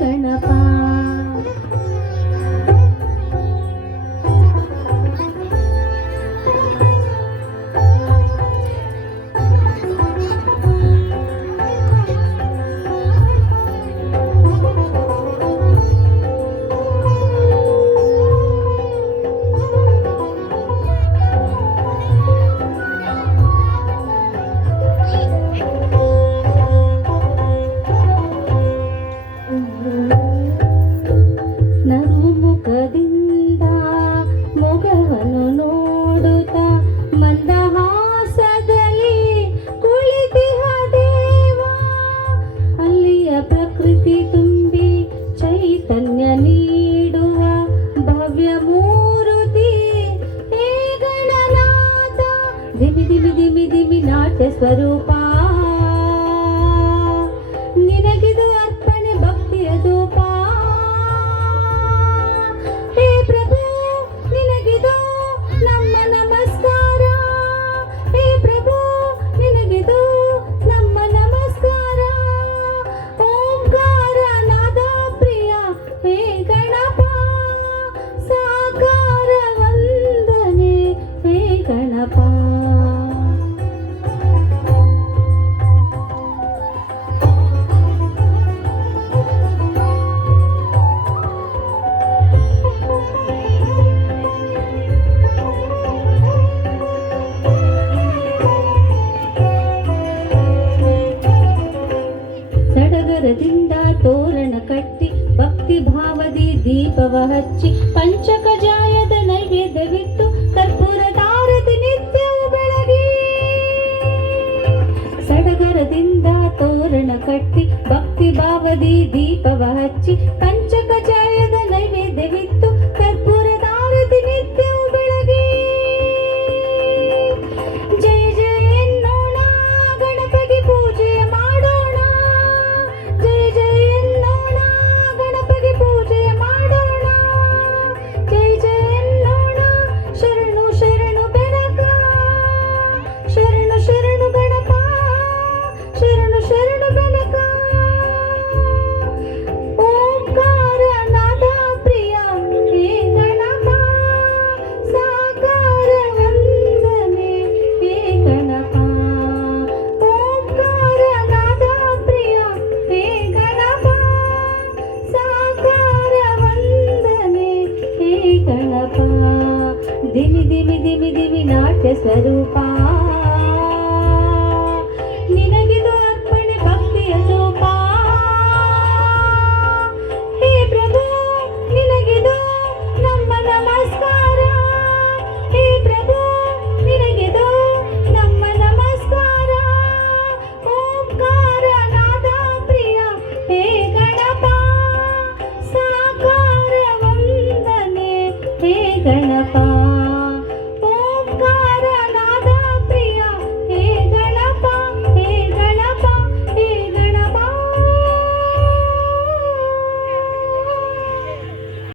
ಗಣಪ. ನಗುಮುಖದಿಂದ ಮೊಗವನ್ನು ನೋಡುತ್ತಾ ಮಂದಹಾಸದಲ್ಲಿ ಕುಳಿತಿಹ ದೇವ. ಅಲ್ಲಿಯ ಪ್ರಕೃತಿ ತುಂಬಿ ಚೈತನ್ಯ ನೀಡುವ ಭವ್ಯ ಮೂರುತಿ ಹೇ ಗಣನಾಥ. ದಿಮಿ ದಿಮಿ ದಿಮಿ ದಿಮಿ ನಾಟ್ಯ ಸ್ವರೂಪ ನಿನಗಿದು ಅರ್ಪಣೆ ಭಕ್ತಿಯ ಧೂಪ. ಹೇ ಪ್ರಭು ನಿನಗಿದು ನಮ್ಮ ನಮಸ್ಕಾರ. ಹೇ ಪ್ರಭು ನಿನಗಿದು ನಮ್ಮ ನಮಸ್ಕಾರ. ಓಂಕಾರ ನಾದ ಪ್ರಿಯ ಹೇ ಗಣಪ. ಸಾಕಾರ ವಂದನೆ ಹೇ ಗಣಪ. ಸಡಗರದಿಂದ ತೋರಣ ಕಟ್ಟಿ ಭಕ್ತಿ ಭಾವದಿ ದೀಪವ ಹಚ್ಚಿ ಪಂಚಕಜಾಯದ ನೈವೇದ್ಯವಿಟ್ಟು ಕರ್ಪೂರ ತಾರತಿ ನಿತ್ಯವೂ ಬೆಳಗಿ. ಸಡಗರದಿಂದ ತೋರಣ ಕಟ್ಟಿ ಭಕ್ತಿ ಭಾವದಿ ದೀಪವ ಹಚ್ಚಿ ಪಂಚಕಜಾಯದ ನೈವೇದ್ಯವಿತ್ತು ಕರ್ಪೂರ ತಾರತಿ ನಿತ್ಯವೂ ಬೆಳಗಿ. ಜಯ ಜಯ ಎನ್ನೋಣ ಗಣಪಗೆ ಪೂಜೆ ಮಾಡೋಣ. ಜಯ ಜಯ ಎನ್ನೋಣ ಗಣಪಗೆ ಪೂಜೆ ಮಾಡೋಣ. ಜಯ ಜಯ ಎನ್ನೋಣ ಶರಣು ಶರಣು ಬೆನಕ. ಶರಣು ಶರಣು ಗಣಪ ಶರಣು ಶರಣು ಬೆನಕ. ಓಂಕಾರ ನಾದ ಪ್ರಿಯ ಹೇ ಗಣಪ. ಸಾಕಾರ ವಂದನೆ ಹೇ ಗಣಪ. ಓಂಕಾರ ನಾದ ಪ್ರಿಯ ಹೇ ಗಣಪ. ಸಾಕಾರ ವಂದನೆ ಹೇ ಗಣಪ. ದಿಮಿ ದಿಮಿ ದಿಮಿ ದಿಮಿ ನಾಟ್ಯ ಸ್ವರೂಪ ನಿನಗಿದು ಅರ್ಪಣೆ ಭಕ್ತಿಯ ಧೂಪ. ಹೇ ಪ್ರಭು ನಿನಗಿದು ನಮ್ಮ ನಮಸ್ಕಾರ. ಹೇ ಪ್ರಭು ನಿನಗಿದು ನಮ್ಮ ನಮಸ್ಕಾರ. ಓಂಕಾರ ನಾದ ಪ್ರಿಯ ಹೇ ಗಣಪ. ಸಾಕಾರ ವಂದನೆ ಹೇ ಗಣಪ.